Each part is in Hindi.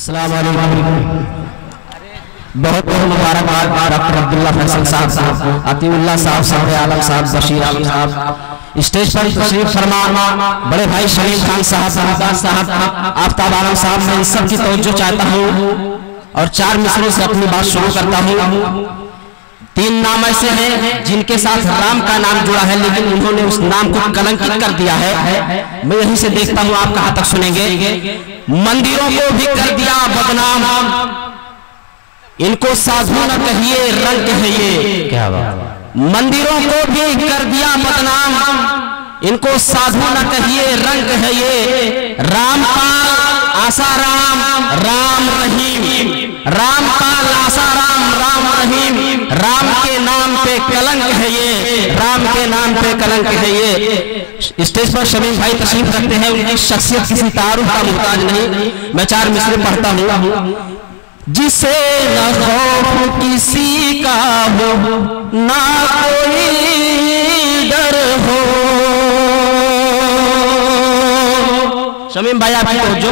अस्सलाम वालेकुम। बहुत बहुत मुबारकबाद डॉक्टर अब्दुल्ला फैसल साहब, अतीउल्लाह साहब, साहब आलम साहब, बशीर आलम साहब, स्टेज पर तशरीफ फरमा बड़े भाई शरीफ खान साहब, आफ्ताब आलम साहब। मैं इन सब की तवज्जो चाहता हूँ और चार मिसरों से अपनी बात शुरू करता हूँ। तीन नाम ऐसे हैं जिनके साथ राम का नाम जुड़ा है, लेकिन उन्होंने उस नाम को कलंकित कर दिया है। मैं यहीं से देखता हूँ आप कहाँ तक सुनेंगे। मंदिरों को भी कर दिया बदनाम, इनको साधु न कहिए रंग है ये। क्या बात। मंदिरों को भी कर दिया बदनाम, इनको साधु न कहिए रंग है ये। रामपाल आसाराम राम रहीम, रामपाल आसाराम राम रहीम। राम के नाम पे कलंक है ये, राम के नाम पे कलंक है ये। स्टेज पर शमीम भाई तशरीफ रखते हैं, उनकी शख्सियत किसी तारुफ का मुहताज नहीं। मैं चार मिसरे पढ़ता हूँ। जिसे न खौफ किसी का हो ना कोई डर हो। शमीम भाई आप जो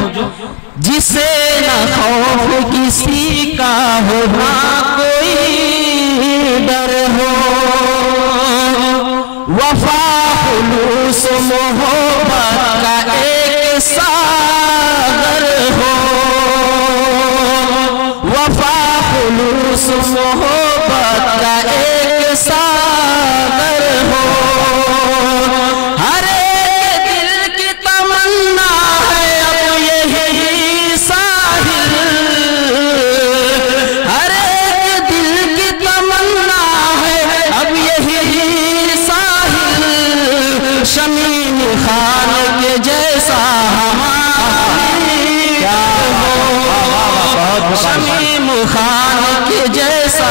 जिसे न खौफ किसी का हो ना कोई डर हो। वफा खुलूस मोहब्बत का एक सागर हो। वफा खुलूस मोहब्बत का एक सागर हो। हर एक दिल की तमन्ना है अब यही साहिल। हर एक दिल की तमन्ना है अब यही साहिल। शमीम खान के जैसा शमीम खान के जैसा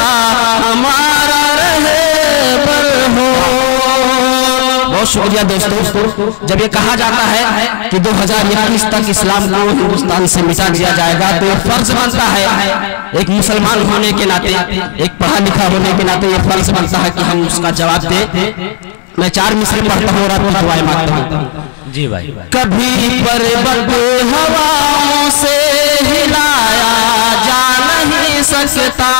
हमारा रहबर हो। बहुत शुक्रिया दोस्तों। जब ये कहा जाता है कि 2021 तक इस्लाम को हिंदुस्तान से मिटा दिया जाएगा, तो ये फर्ज बनता है एक मुसलमान होने के नाते, एक पढ़ा लिखा होने के नाते ये फर्ज बनता है कि हम उसका जवाब दें। मैं चार मिसरे पढ़ता हूँ और आपको दुआएं मांगता हूँ। जी भाई। कभी पर्वत हवाओं से हिलाया जा नहीं सकता,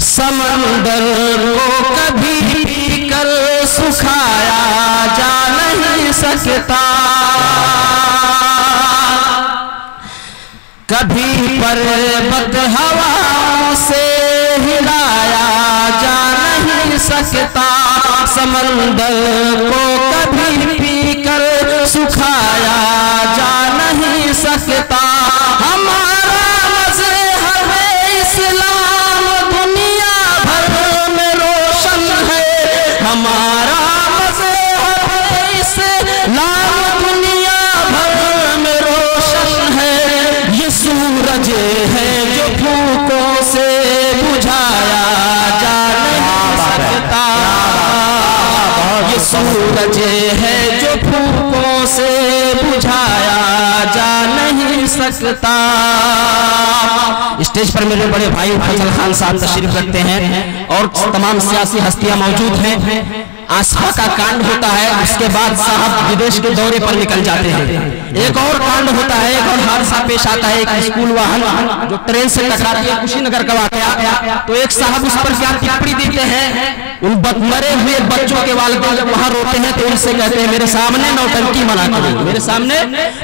समंदर को कभी भी कर सुखाया जा नहीं सकता। कभी पर्वत हवाओं से हिलाया जा नहीं सकता, समंदर को कभी पी कर सुखाया जा नहीं सकता। हमारा मज़हब इस्लाम दुनिया भर में रोशन है। हमारा मज़हब इस्लाम दुनिया भर में रोशन है। ये सूरज है जो फूकों से बुझाया जा नहीं सकता। ये सूरज है जो फूकों से बुझाया जा नहीं सकता। स्टेज पर मेरे बड़े भाई फैसल खान साहब तशरीफ रखते हैं और तमाम सियासी हस्तियां मौजूद हैं। आसफा का कांड होता है, उसके बाद साहब विदेश के दौरे पर निकल जाते हैं। एक और कांड होता है, एक और हादसा पेश आता है। एक स्कूल वाहन जो ट्रेन से टकराती है, कुशीनगर का वाकया। तो एक साहब उस पर क्या टिप्पणी देते हैं। उन मरे हुए बच्चों के वालिदैन जब वहां रोते हैं तो उनसे कहते हैं मेरे सामने नौटंकी मना करो, मेरे सामने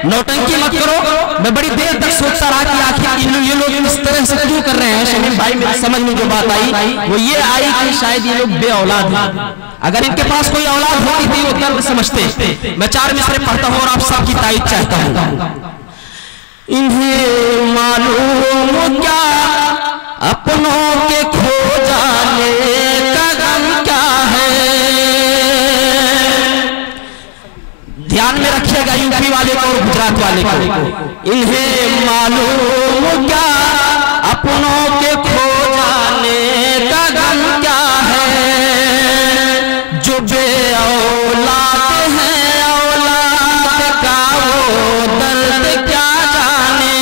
नौटंकी मत करो। मैं बड़ी देर तक सोचता रहा कि आखिर ये लोग इस तरह से क्यों कर रहे हैं। शमीम भाई मेरे समझ में जो बात आई वो ये आई कि शायद ये लोग बे औलाद हैं। अगर इनके पास कोई औलाद होती थी वो दर्द समझते। मैं चार मिसरे पढ़ता हूँ और आप सबकी तारीफ चाहता हूँ। इन्हें मालूम क्या अपनों के खो जाने का गम क्या है। ध्यान में रखिएगा यूपी वाले को और गुजरात वाले को। इन्हें मालूम क्या अपनों के खो जाने का गम क्या है। जो बे औलाद हैं औलाद का वो दर्द क्या जाने।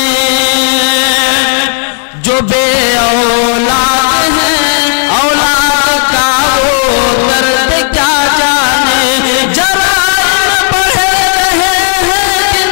जो बे औलाद हैं औलाद का वो दर्द क्या जाने। जराइम बढ़े रहे हैं कि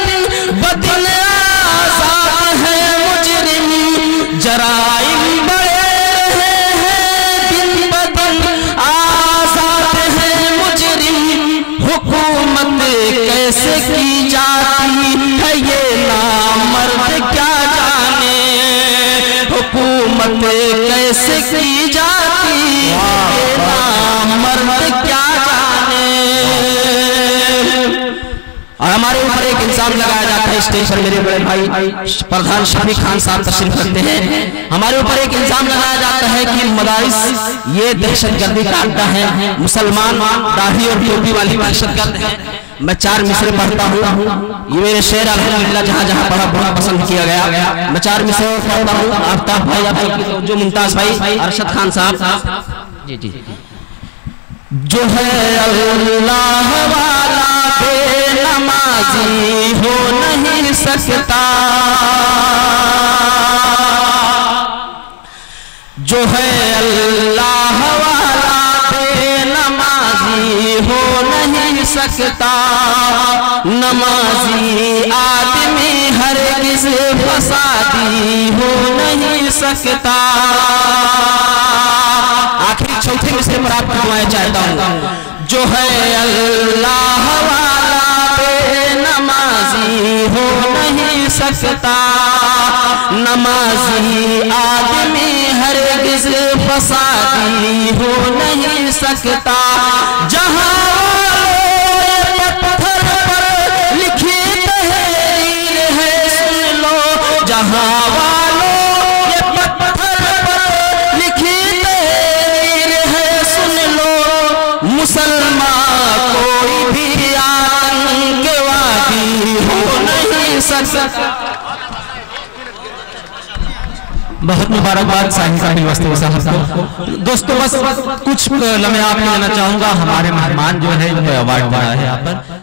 हमारे ऊपर एक इल्जाम लगाया जाता है, स्टेज पर मेरे बड़े भाई प्रधान शफीक खान साहब तशरीफ रखते हैं, हमारे ऊपर एक इल्जाम लगाया जाता है कि मदारिस ये दहशतगर्दी का अड्डा है, मुसलमान दाढ़ी और टोपी वाली दहशतगर्द है। मैं 4 मिसरे पढ़ता हूँ, ये मेरे शेर अल्हम्दुलिल्लाह जहाँ जहाँ पढ़ा बहुत पसंद किया गया। मैं 4 मिसरे पढ़ता हूँ। आफ्ताब भाई, जो मुमताज भाई अरशद खान साहब जी जी। जो है अल्लाह वाला बेनमाजी हो नहीं सकता, जो है अल्लाह वाला बेनमाजी हो नहीं सकता, नमाजी आदमी हरगिज़ फसादी हो नहीं सकता। आखिरी चौथे मिसरे पर आपको दुआएं चाहता हूँ। जो है अल्लाह वाला बेनमाजी हो नहीं सकता, नमाजी आदमी हरगिज़ फसादी हो नहीं सकता। जहाँ पत्थर पर लिखी तहरीर है सुन लो, जहाँ मुसलमान कोई भी आतंकवादी हो नहीं सकता। बहुत मुबारकबाद साहिल वस्ती साहब को। दोस्तों बस कुछ लम्हे आपको लेना चाहूंगा। हमारे मेहमान जो है अवार्ड पड़ा है यहाँ पर।